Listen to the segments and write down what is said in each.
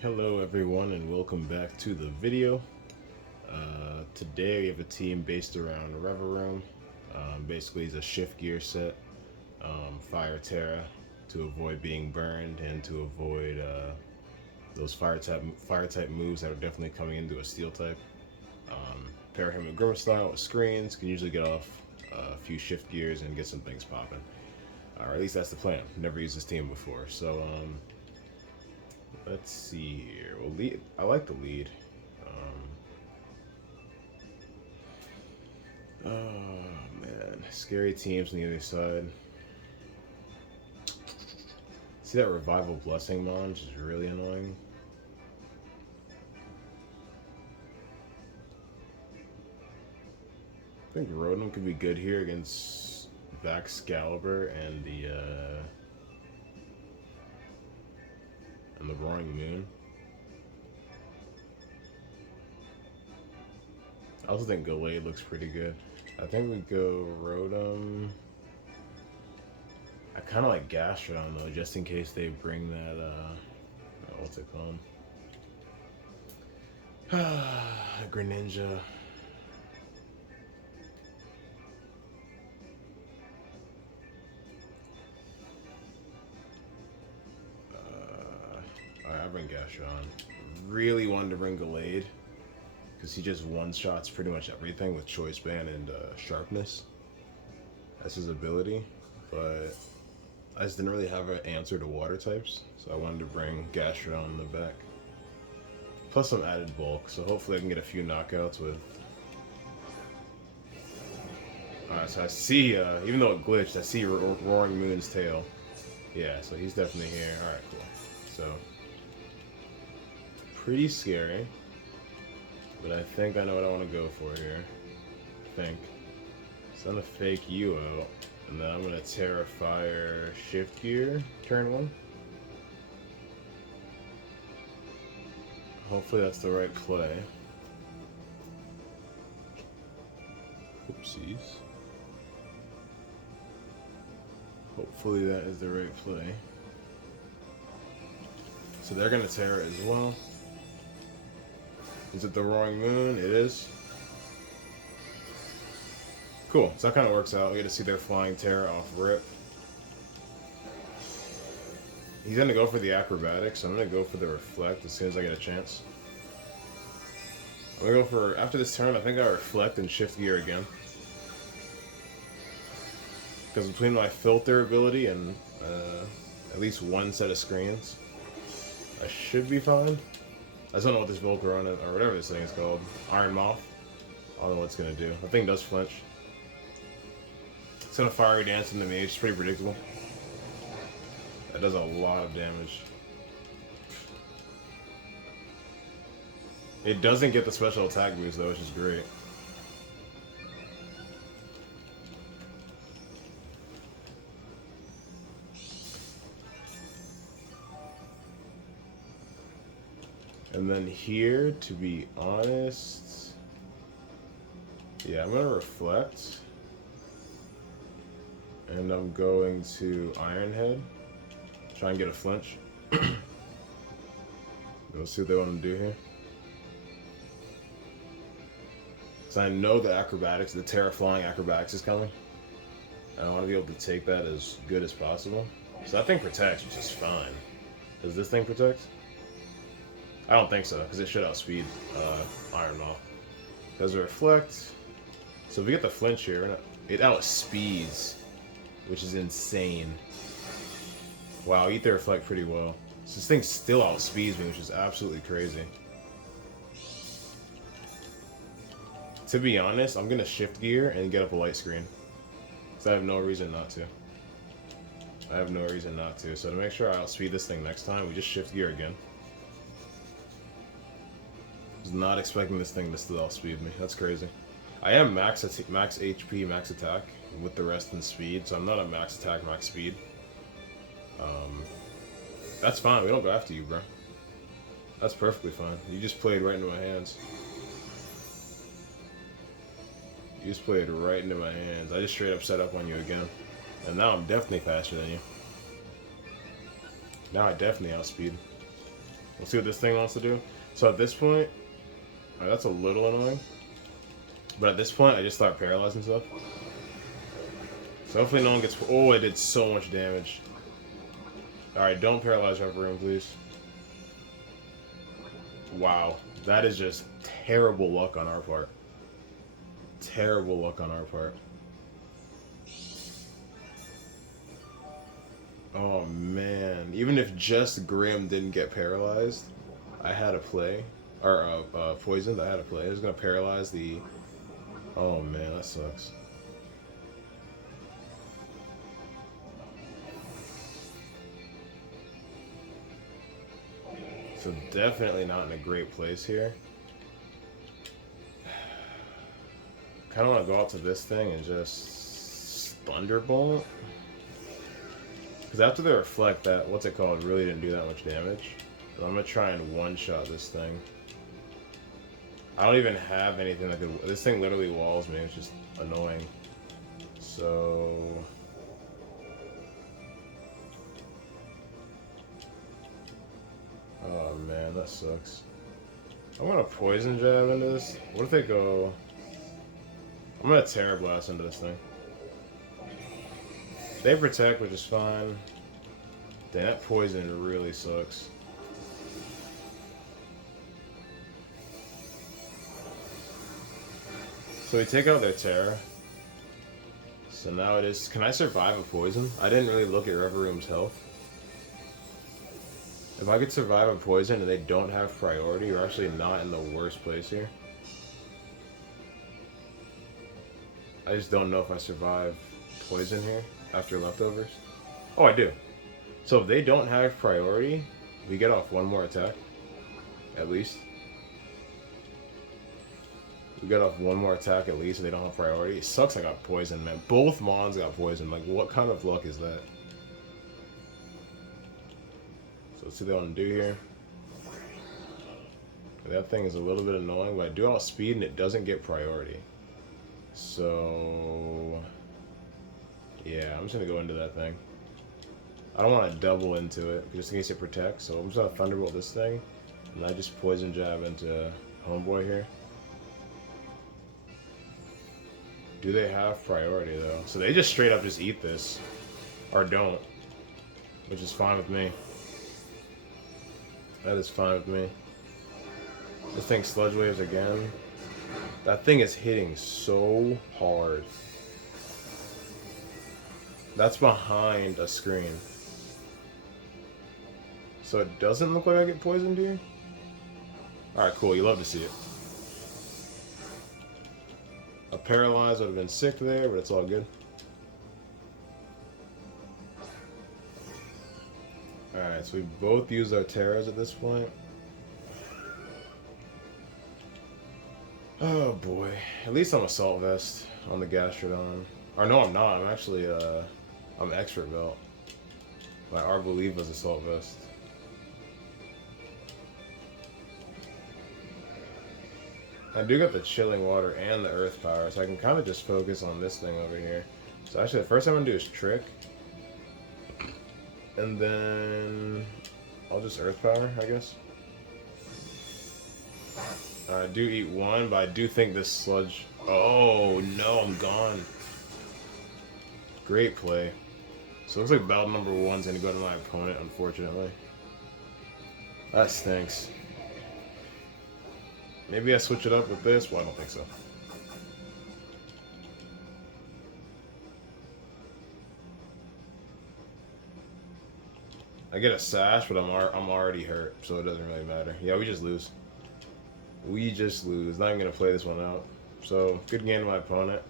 Hello everyone and welcome back to the video. Today we have a team based around Revavroom. Basically it's a shift gear set, Fire Terra to avoid being burned and to avoid those fire type moves that are definitely coming into a steel type. Pair him with Grimace style with screens, can usually get off a few shift gears and get some things popping. Or at least that's the plan. Never used this team before, so let's see here. Well, lead. I like the lead. Oh man, scary teams on the other side. See that Revival Blessing mon, which is really annoying. I think Rotom could be good here against Excalibur and the Roaring Moon. I also think Gallade looks pretty good. I think we go Rotom. I kind of like Gastrodon though, just in case they bring that, what's it called? Greninja. Alright, I bring Gastrodon. Really wanted to bring Gallade, because he just one-shots pretty much everything with Choice Band and Sharpness. That's his ability, but I just didn't really have an answer to water types, so I wanted to bring Gastrodon in the back. Plus some added bulk, so hopefully I can get a few knockouts with... Alright, so I see, even though it glitched, I see Roaring Moon's tail. Yeah, so he's definitely here. Alright, cool. So, pretty scary. But I think I know what I want to go for here. I think. So I'm going to fake you out. And then I'm going to Terra Fire Shift Gear, turn 1. Hopefully that's the right play. Oopsies. Hopefully that is the right play. So they're going to Terra as well. Is it the Roaring Moon? It is. Cool, so that kind of works out. We get to see their Flying Terra off rip. He's going to go for the Acrobatics, so I'm going to go for the Reflect as soon as I get a chance. I'm going to go for, after this turn, I think I Reflect and Shift Gear again. Because between my Filter ability and at least one set of screens, I should be fine. I just don't know what this Volcarona, or whatever this thing is called, Iron Moth. I don't know what it's going to do. That thing does flinch. It's going to Fiery Dance into me. It's pretty predictable. That does a lot of damage. It doesn't get the special attack boost though, which is great. And then here, to be honest, yeah, I'm gonna Reflect. And I'm going to Iron Head. Try and get a flinch. Let's see what they want to do here. So I know the Acrobatics, the Terra Flying Acrobatics is coming. I want to be able to take that as good as possible. So that thing protects, which is fine. Does this thing protect? I don't think so, because it should outspeed Iron Moth. Does it Reflect? So if we get the flinch here, it outspeeds, which is insane. Wow, I eat the Reflect pretty well. So this thing still outspeeds me, which is absolutely crazy. To be honest, I'm going to Shift Gear and get up a light screen. Because I have no reason not to. I have no reason not to. So to make sure I outspeed this thing next time, we just Shift Gear again. I was not expecting this thing to still outspeed me. That's crazy. I am max HP, max attack, with the rest in speed, so I'm not a max attack, max speed. That's fine, we don't go after you, bro. That's perfectly fine. You just played right into my hands. You just played right into my hands. I just straight up set up on you again. And now I'm definitely faster than you. Now I definitely outspeed. Let's see what this thing wants to do. So at this point, that's a little annoying. But at this point, I just start paralyzing stuff. So hopefully no one gets... Oh, it did so much damage. Alright, don't paralyze Revavroom, please. Wow. That is just terrible luck on our part. Terrible luck on our part. Oh, man. Even if just Grim didn't get paralyzed, I had a play. Or, poisoned, I had a play. I was going to paralyze the... Oh, man, that sucks. So definitely not in a great place here. Kind of want to go out to this thing and just Thunderbolt. Because after the reflect, that, what's it called, really didn't do that much damage. So I'm going to try and one-shot this thing. I don't even have anything that could... This thing literally walls me, which is annoying. So... Oh man, that sucks. I'm gonna poison jab into this. What if they go... I'm gonna Terra Blast into this thing. They protect, which is fine. Damn, that poison really sucks. So we take out their Terra. So now it is... Can I survive a poison? I didn't really look at Revavroom's health. If I could survive a poison and they don't have priority, we're actually not in the worst place here. I just don't know if I survive poison here after leftovers. Oh, I do. So if they don't have priority, we get off one more attack. At least. We get off one more attack at least if they don't have priority. It sucks I got poisoned, man. Both Mons got poisoned. Like, what kind of luck is that? So let's see what they want to do here. That thing is a little bit annoying, but I do outspeed and it doesn't get priority. So... yeah, I'm just going to go into that thing. I don't want to double into it, just in case it protects. So I'm just going to Thunderbolt this thing. And I just Poison Jab into Homeboy here. Do they have priority, though? So they just straight up just eat this. Or don't. Which is fine with me. That is fine with me. This thing Sludge Waves again. That thing is hitting so hard. That's behind a screen. So it doesn't look like I get poisoned here? Alright, cool. You love to see it. A Paralyze would have been sick there, but it's all good. Alright, so we both used our Terras at this point. Oh boy. At least I'm Assault Vest on the Gastrodon. Or no, I'm not. I'm actually, I'm Expert Belt. My Arboliva's Assault Vest. I do got the Chilling Water and the Earth Power, so I can kind of just focus on this thing over here. So actually, the first thing I'm going to do is Trick. And then I'll just Earth Power, I guess. I do eat one, but I do think this Sludge... Oh, no, I'm gone. Great play. So it looks like battle number one's going to go to my opponent, unfortunately. That stinks. Maybe I switch it up with this? Well, I don't think so. I get a Sash, but I'm already hurt, so it doesn't really matter. Yeah, we just lose. We just lose. Not even going to play this one out. So, good game to my opponent.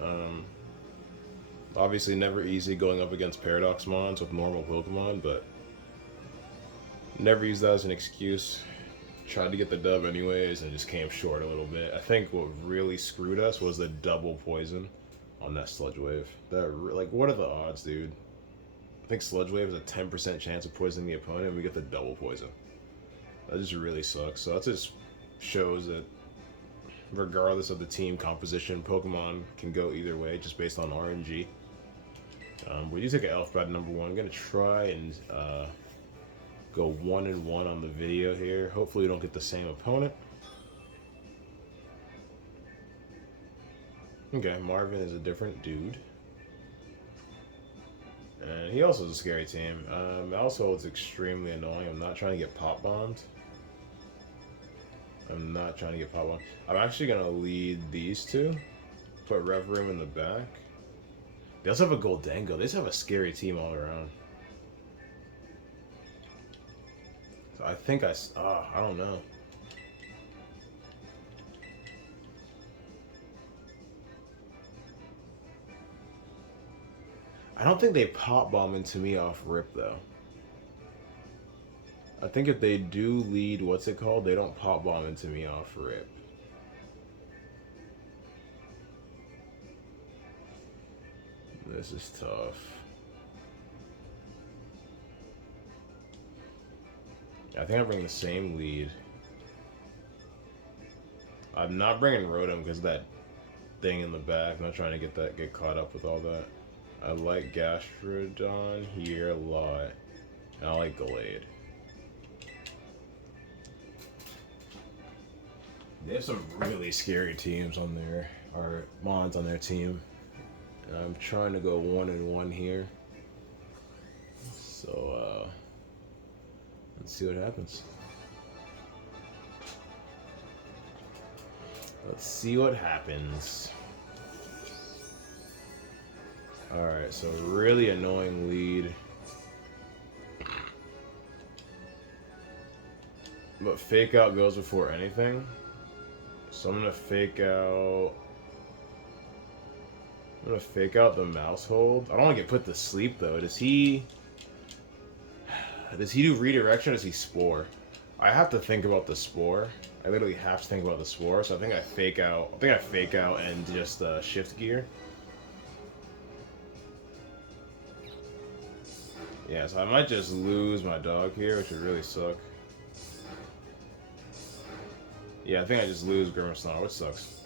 Obviously never easy going up against Paradox Mons with normal Pokemon, but never use that as an excuse. Tried to get the dub anyways and just came short a little bit. I think what really screwed us was the double poison on that Sludge Wave. That, like, what are the odds, dude? I think Sludge Wave has a 10% chance of poisoning the opponent and we get the double poison. That just really sucks. So that just shows that regardless of the team composition, Pokemon can go either way just based on RNG. We do take an Elf Bad number one. I'm going to try and go Go 1-1 on the video here. Hopefully we don't get the same opponent. Okay, Marvin is a different dude. And he also has a scary team. Household's extremely annoying. I'm not trying to get pop bombed. I'm actually going to lead these two. Put Revavroom in the back. They also have a Goldango. They just have a scary team all around. So I think I don't know. I don't think they pop bomb into me off rip though. I think if they do lead, what's it called? They don't pop bomb into me off rip. This is tough. I think I bring the same lead. I'm not bringing Rotom because that thing in the back. I'm not trying to get caught up with all that. I like Gastrodon here a lot. And I like Gallade. They have some really scary teams on there, or Mons on their team. And I'm trying to go 1-1 here. So, let's see what happens. Let's see what happens. Alright, so really annoying lead. But fake out goes before anything. So I'm gonna fake out. I'm gonna fake out the mouse hold. I don't want to get put to sleep though. Does he do redirection or does he spore? I have to think about the spore. I literally have to think about the spore. So I think I fake out. And just shift gear. Yeah, so I might just lose my dog here, which would really suck. Yeah, I think I just lose Grimace, which sucks.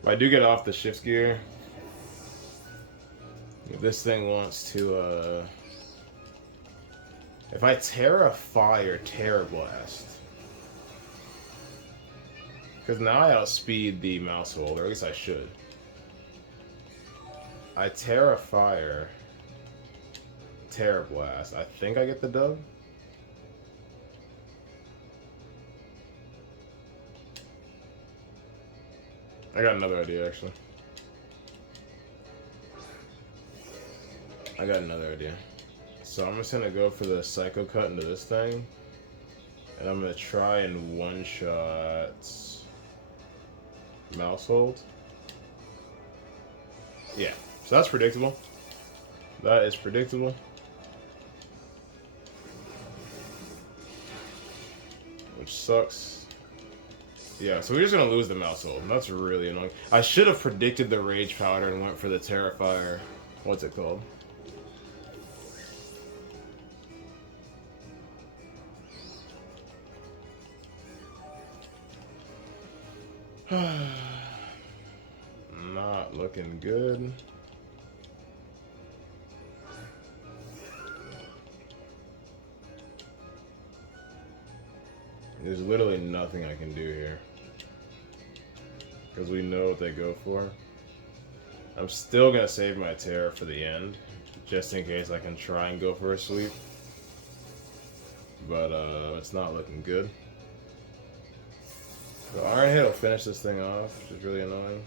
If I do get off the shift gear, if this thing wants to, if I Terra Fire Terra Blast, because now I outspeed the mouse hold, or at least I should. I Terra Fire Terra Blast. I think I get the dub. I got another idea, actually. So I'm just gonna go for the Psycho Cut into this thing. And I'm gonna try and one-shot mouse hold. Yeah, so that's predictable. That is predictable. Which sucks. Yeah, so we're just gonna lose the mouse hold. That's really annoying. I should have predicted the Rage Powder and went for the Terrifier. What's it called? Not looking good. There's literally nothing I can do here. Because we know what they go for. I'm still going to save my Terra for the end. Just in case I can try and go for a sweep. But it's not looking good. So Iron Hit will finish this thing off, which is really annoying.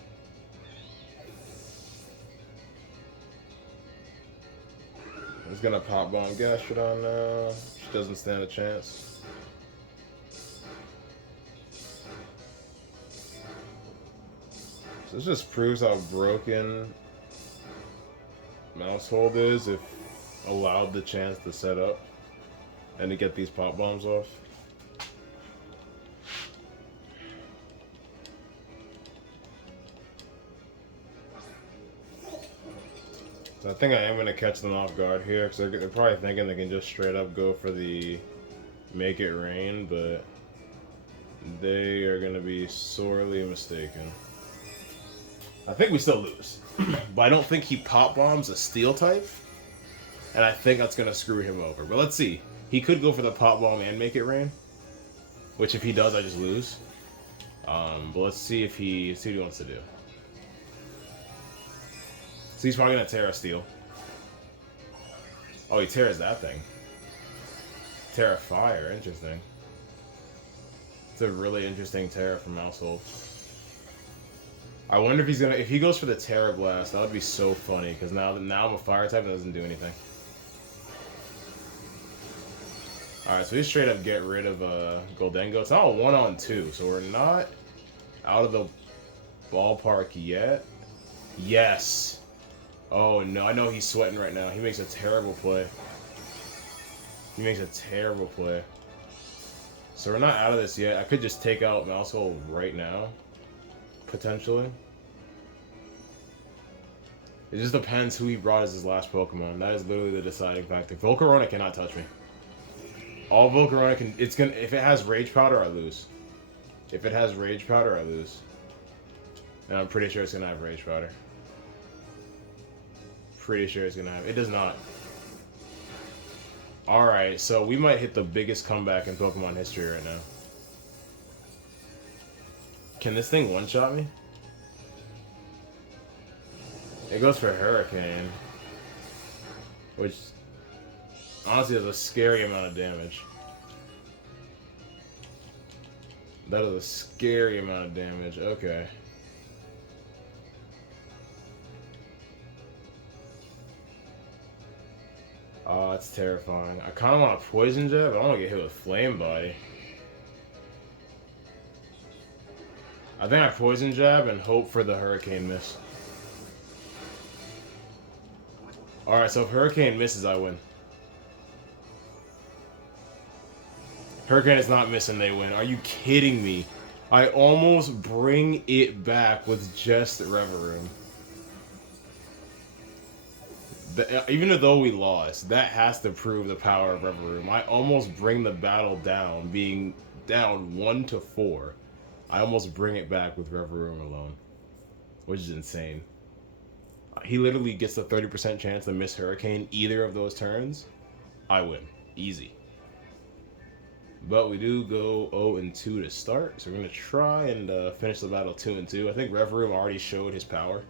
He's going to pop bomb Gastrodon now. She doesn't stand a chance. So this just proves how broken mouse hold is if allowed the chance to set up and to get these pop bombs off. So I think I am going to catch them off guard here because they're probably thinking they can just straight up go for the make it rain, but they are going to be sorely mistaken. I think we still lose, but I don't think he pop bombs a steel type. And I think that's going to screw him over. But let's see. He could go for the Pop Bomb and make it rain. Which if he does, I just lose. But let's see if see what he wants to do. So he's probably going to Terra Steel. Oh, he tears that thing. Terra Fire, interesting. It's a really interesting Terra from Household. I wonder if he goes for the Terra Blast, that would be so funny, because now I'm a fire type and it doesn't do anything. Alright, so we straight up get rid of Goldengo. It's not a 1-on-2, so we're not out of the ballpark yet. Yes! Oh no, I know he's sweating right now. He makes a terrible play. He makes a terrible play. So we're not out of this yet. I could just take out Mousehole right now. Potentially. It just depends who he brought as his last Pokemon. That is literally the deciding factor. Volcarona cannot touch me. All Volcarona can... if it has Rage Powder, I lose. If it has Rage Powder, I lose. And I'm pretty sure it's going to have Rage Powder. Pretty sure it's going to have... It does not. Alright, so we might hit the biggest comeback in Pokemon history right now. Can this thing one-shot me? It goes for Hurricane. Which, honestly, is a scary amount of damage. That is a scary amount of damage. Okay. Oh, that's terrifying. I kind of want a Poison Jab, but I don't want to get hit with Flame Body. I think I Poison Jab and hope for the Hurricane miss. Alright, so if Hurricane misses, I win. Hurricane is not missing, they win. Are you kidding me? I almost bring it back with just Revavroom. Even though we lost, that has to prove the power of Revavroom. I almost bring the battle down, being down 1-4. I almost bring it back with Revavroom alone, which is insane. He literally gets a 30% chance to miss Hurricane either of those turns. I win. Easy. But we do go 0-2 to start, so we're going to try and finish the battle 2-2. I think Revavroom already showed his power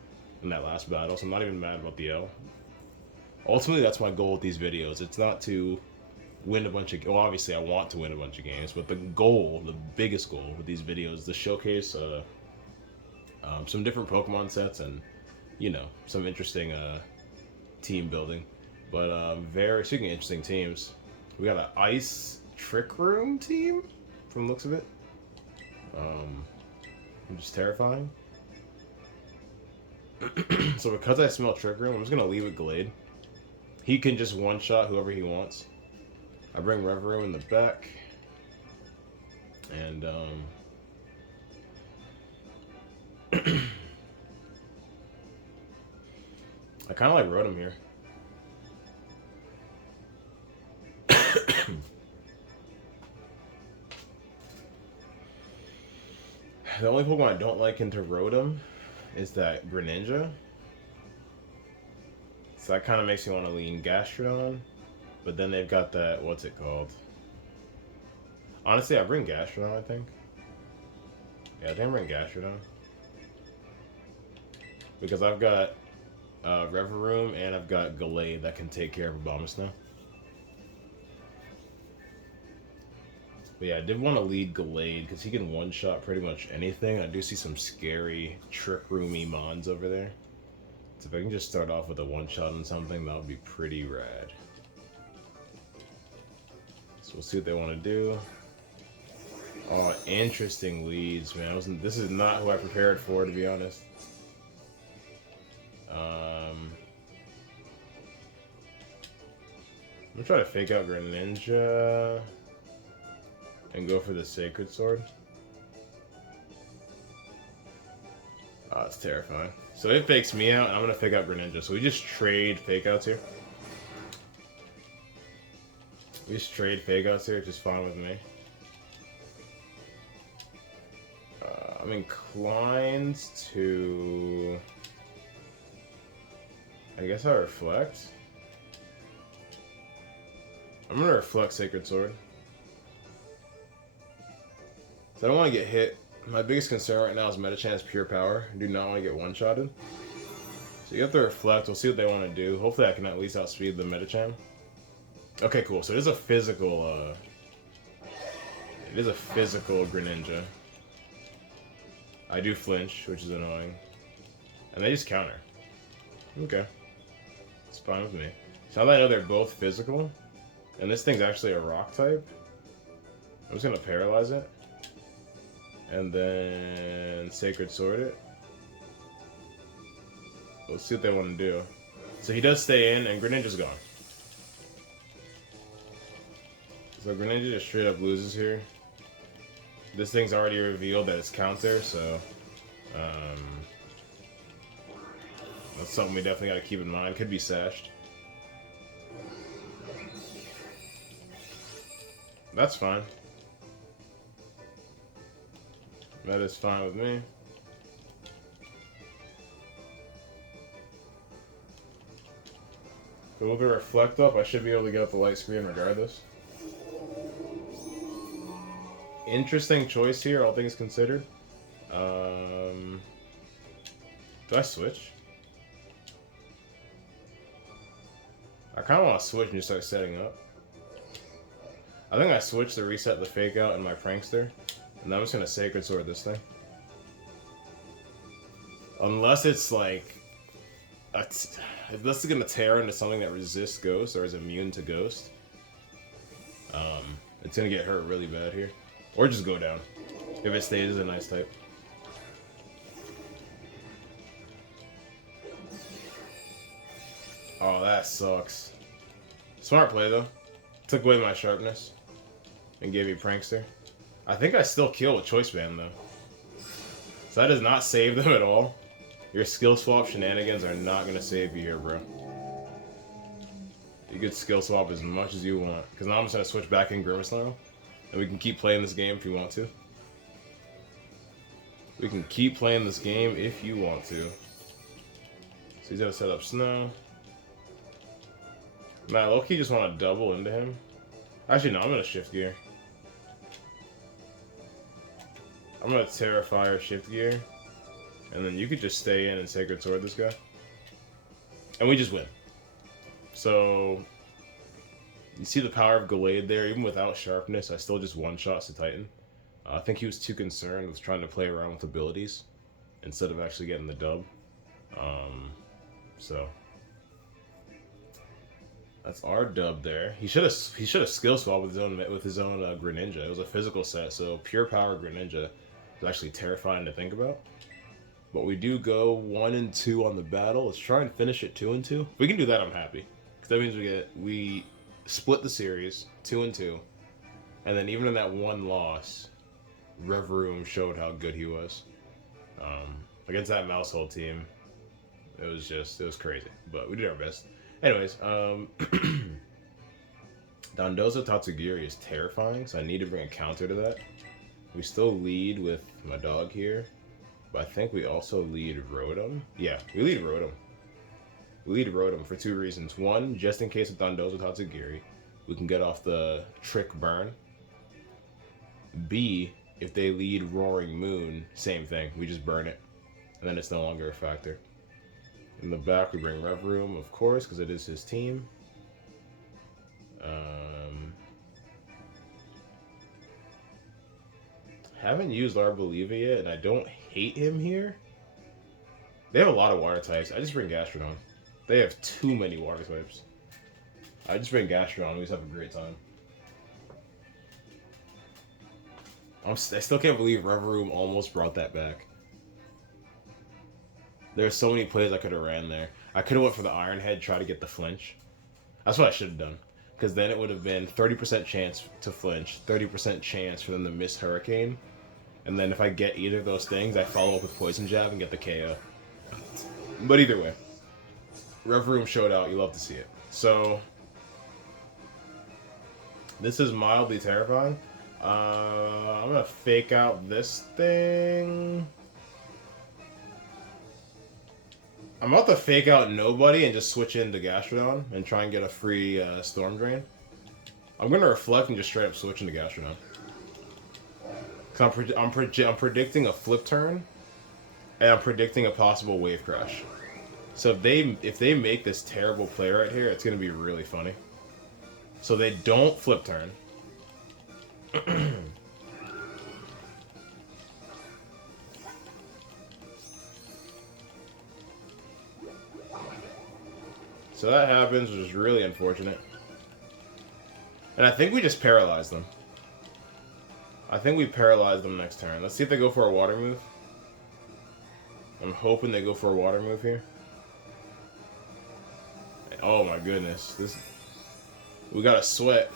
in that last battle, so I'm not even mad about the L. Ultimately, that's my goal with these videos. It's not to win a bunch of... Well, obviously, I want to win a bunch of games, but the goal, the biggest goal with these videos is to showcase some different Pokemon sets and, you know, some interesting team building. But speaking of interesting teams, we got an Ice Trick Room team, from the looks of it. Just terrifying. So because I smell Trick Room, I'm just going to leave it Glade. He can just one-shot whoever he wants. I bring Revavroom in the back. And, I kind of like Rotom here. The only Pokemon I don't like into Rotom is that Greninja. So that kind of makes me want to lean Gastrodon. But then they've got that, what's it called? Honestly, I bring Gastrodon, I think. Yeah, I think I bring Gastrodon. Because I've got Revavroom and I've got Gallade that can take care of Abomasnow. But yeah, I did want to lead Gallade because he can one-shot pretty much anything. I do see some scary Trick Roomy Mons over there. So if I can just start off with a one-shot on something, that would be pretty rad. So we'll see what they want to do. Oh, interesting leads, man. This is not who I prepared for, to be honest. I'm gonna try to fake out Greninja and go for the Sacred Sword. Oh, it's terrifying. So it fakes me out, and I'm gonna fake out Greninja. So we just trade fake outs here. We just trade fake outs here, which is fine with me. I'm inclined to... I guess I reflect. I'm gonna reflect Sacred Sword. So I don't want to get hit. My biggest concern right now is Metachan's Pure Power. I do not want to get one-shotted. So you have to reflect. We'll see what they want to do. Hopefully I can at least outspeed the Metachan. Okay, cool. So it is a physical, Greninja. I do flinch, which is annoying. And they just counter. Okay. It's fine with me. So now that I know they're both physical, and this thing's actually a rock type, I'm just gonna paralyze it. And then Sacred Sword it. Let's see what they want to do. So he does stay in, and Greninja's gone. So Greninja just straight up loses here. This thing's already revealed that it's counter, so that's something we definitely got to keep in mind. Could be sashed. That's fine. That is fine with me. So with the reflect up, I should be able to get up the light screen regardless. Interesting choice here, all things considered. Do I switch? I kind of want to switch and just start setting up. I think I switched to reset the fake out in my prankster. And I'm just going to Sacred Sword this thing. Unless it's like... if this is going to tear into something that resists Ghost or is immune to Ghost, it's going to get hurt really bad here. Or just go down. If it stays as a nice type. Oh, that sucks. Smart play, though. Took away my sharpness. And gave me Prankster. I think I still kill with Choice Band, though. So that does not save them at all. Your skill swap shenanigans are not going to save you here, bro. You could skill swap as much as you want. Because now I'm just going to switch back in Grimace now. And we can keep playing this game if you want to. We can keep playing this game if you want to. So he's going to set up Snow. Man, I low-key just want to double into him. Actually, no, I'm going to Shift Gear. I'm going to Terrifier Shift Gear. And then you could just stay in and Sacred Sword this guy. And we just win. So, you see the power of Gallade there. Even without sharpness, I still just one-shots to Titan. I think he was too concerned with trying to play around with abilities instead of actually getting the dub. So that's our dub there. He should have skill swapped with his own Greninja. It was a physical set, so pure power Greninja is actually terrifying to think about. But we do go 1 and 2 on the battle. Let's try and finish it 2 and 2. If we can do that, I'm happy, because that means we split the series 2 and 2, and then even in that one loss, Revavroom showed how good he was against that Mousehole team. It was crazy, but we did our best. Anyways, Dondozo Tatsugiri is terrifying, so I need to bring a counter to that. We still lead with my dog here, but I think we also lead Rotom. Yeah, we lead Rotom. We lead Rotom for 2 reasons. One, just in case of Dondozo Tatsugiri, we can get off the Trick Burn. B, if they lead Roaring Moon, same thing. We just burn it, and then it's no longer a factor. In the back, we bring Revavroom, of course, because it is his team. Haven't used Arboliva yet, and I don't hate him here. They have a lot of water types. I just bring Gastrodon. They have too many water types. I just bring Gastrodon. We just have a great time. I still can't believe Revavroom almost brought that back. There's so many plays I could have ran there. I could have went for the Iron Head, try to get the flinch. That's what I should have done. Because then it would have been 30% chance to flinch, 30% chance for them to miss Hurricane. And then if I get either of those things, I follow up with Poison Jab and get the KO. But either way, Revavroom showed out. You love to see it. So, this is mildly terrifying. I'm going to fake out this thing. I'm about to fake out nobody and just switch into Gastrodon and try and get a free Storm Drain. I'm gonna reflect and just straight up switch into Gastrodon. Cause I'm predicting a flip turn, and I'm predicting a possible wave crash. So if they make this terrible play right here, it's gonna be really funny. So they don't flip turn. So that happens, which is really unfortunate. And I think we just paralyzed them. I think we paralyzed them next turn. Let's see if they go for a water move. I'm hoping they go for a water move here. Oh my goodness. We got a sweat.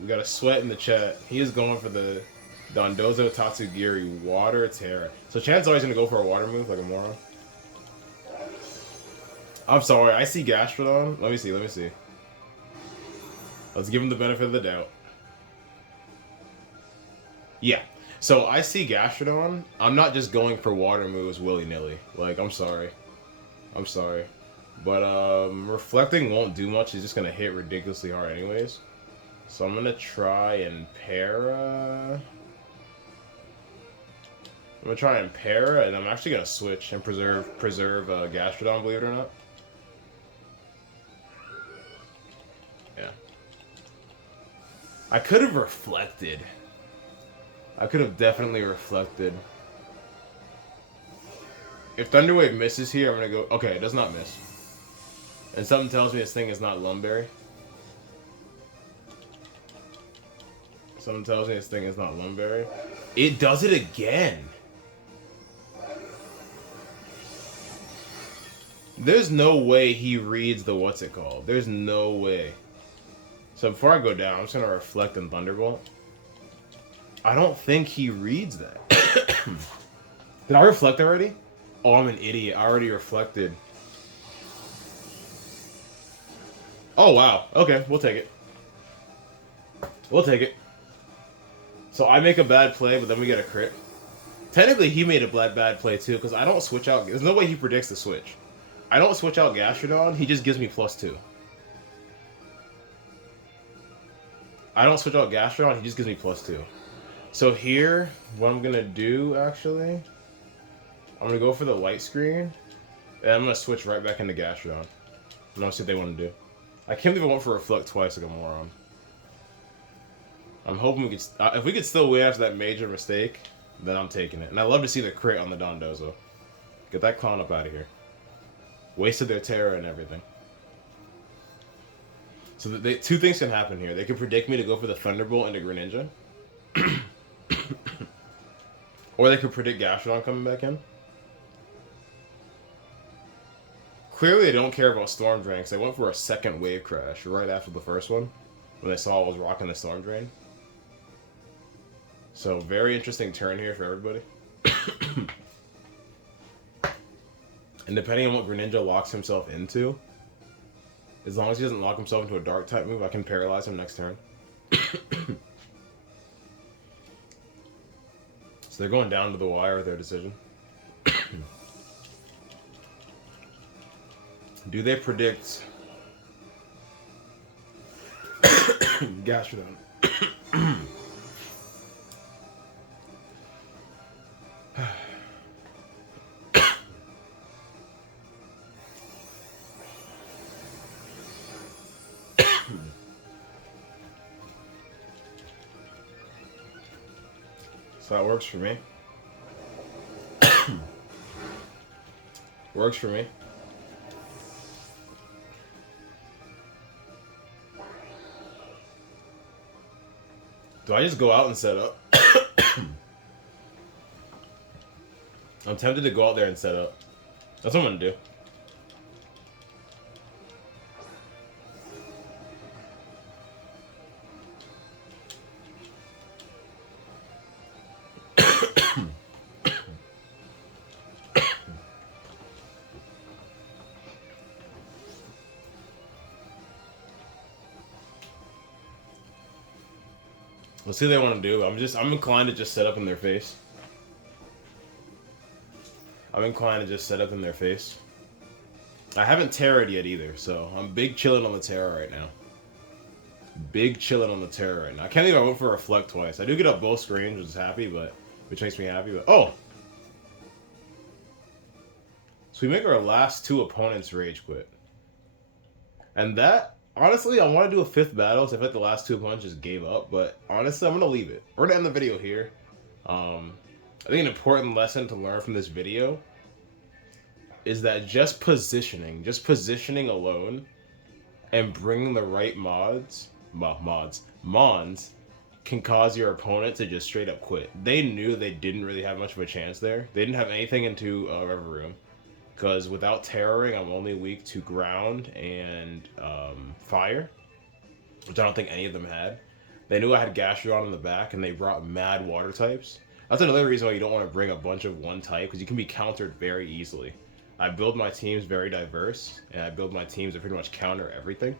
We got a sweat in the chat. He is going for the Dondozo Tatsugiri Water Terra. So Chan's always going to go for a water move like a moron. I'm sorry, I see Gastrodon. Let me see. Let's give him the benefit of the doubt. Yeah. So I see Gastrodon. I'm not just going for water moves willy-nilly. Like, I'm sorry. But reflecting won't do much. He's just gonna hit ridiculously hard anyways. So I'm gonna try and para. And I'm actually gonna switch and preserve Gastrodon, believe it or not. Yeah. I could have reflected. I could have definitely reflected. If Thunder Wave misses here, I'm gonna go. Okay, it does not miss. And something tells me this thing is not Lumberry. It does it again. There's no way he reads the what's it called. There's no way. So before I go down, I'm just gonna reflect and Thunderbolt. I don't think he reads that. Did I reflect already? Oh, I'm an idiot. I already reflected. Oh, wow. Okay, we'll take it. So I make a bad play, but then we get a crit. Technically, he made a bad play, too, because I don't switch out... There's no way he predicts the switch. I don't switch out Gastrodon. He just gives me +2. I don't switch out Gastrodon. He just gives me +2. So here, what I'm going to do, actually... I'm going to go for the light screen, and I'm going to switch right back into Gastrodon. And I'll see what they want to do. I can't believe I went for Reflect twice like a moron. I'm hoping we could... if we could still win after that major mistake, then I'm taking it. And I'd love to see the crit on the Dondozo. Get that clown up out of here. Wasted their Terra and everything. So two things can happen here. They could predict me to go for the Thunderbolt into Greninja. Or they could predict Gastrodon coming back in. Clearly, they don't care about Storm Drain, because they went for a second Wave Crash right after the first one, when they saw I was rocking the Storm Drain. So, very interesting turn here for everybody. And depending on what Greninja locks himself into, as long as he doesn't lock himself into a Dark-type move, I can paralyze him next turn. So they're going down to the wire with their decision. Do they predict Gastrodon? So that works for me. Works for me. Do I just go out and set up? I'm tempted to go out there and set up. That's what I'm gonna do. Let's see what they want to do. I'm inclined to just set up in their face. I haven't Terra'd yet either, so I'm big chilling on the Terra right now. Big chilling on the Terra right now. I can't believe I went for Reflect twice. I do get up both screens, which makes me happy. But oh, so we make our last two opponents rage quit, and that honestly, I want to do a fifth battle. So I feel like the last two opponents just gave up. But honestly, I'm gonna leave it. We're gonna end the video here. I think an important lesson to learn from this video is that just positioning alone, and bringing the right mons can cause your opponent to just straight up quit. They knew they didn't really have much of a chance there. They didn't have anything into Revavroom, because without Terroring, I'm only weak to ground and fire, which I don't think any of them had. They knew I had Gastrodon in the back, and they brought mad water types. That's another reason why you don't want to bring a bunch of one type, because you can be countered very easily. I build my teams very diverse, and I build my teams to pretty much counter everything.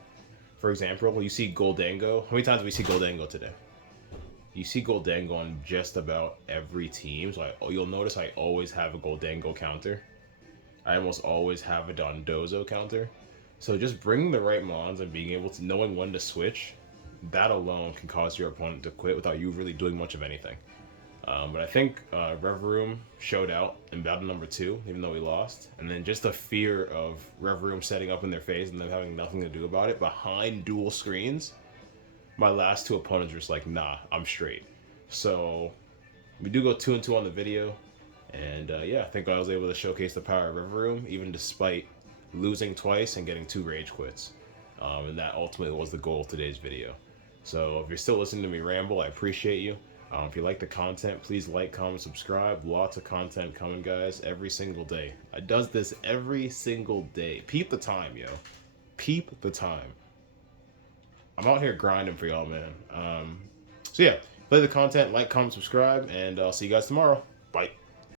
For example, you see Goldango. How many times do we see Goldango today? You see Goldango on just about every team. So you'll notice I always have a Goldango counter. I almost always have a Dondozo counter. So just bringing the right mons and being able to knowing when to switch, that alone can cause your opponent to quit without you really doing much of anything. But I think Revavroom showed out in battle number 2, even though we lost. And then just the fear of Revavroom setting up in their face and them having nothing to do about it behind dual screens, my last two opponents were just like, nah, I'm straight. So we do go 2-2 on the video. And yeah, I think I was able to showcase the power of Revavroom, even despite losing twice and getting 2 rage quits. And that ultimately was the goal of today's video. So if you're still listening to me ramble, I appreciate you. If you like the content, please like, comment, subscribe. Lots of content coming, guys, every single day. I does this every single day. Peep the time, yo. Peep the time. I'm out here grinding for y'all, man. So yeah, play the content, like, comment, subscribe, and I'll see you guys tomorrow. Bye.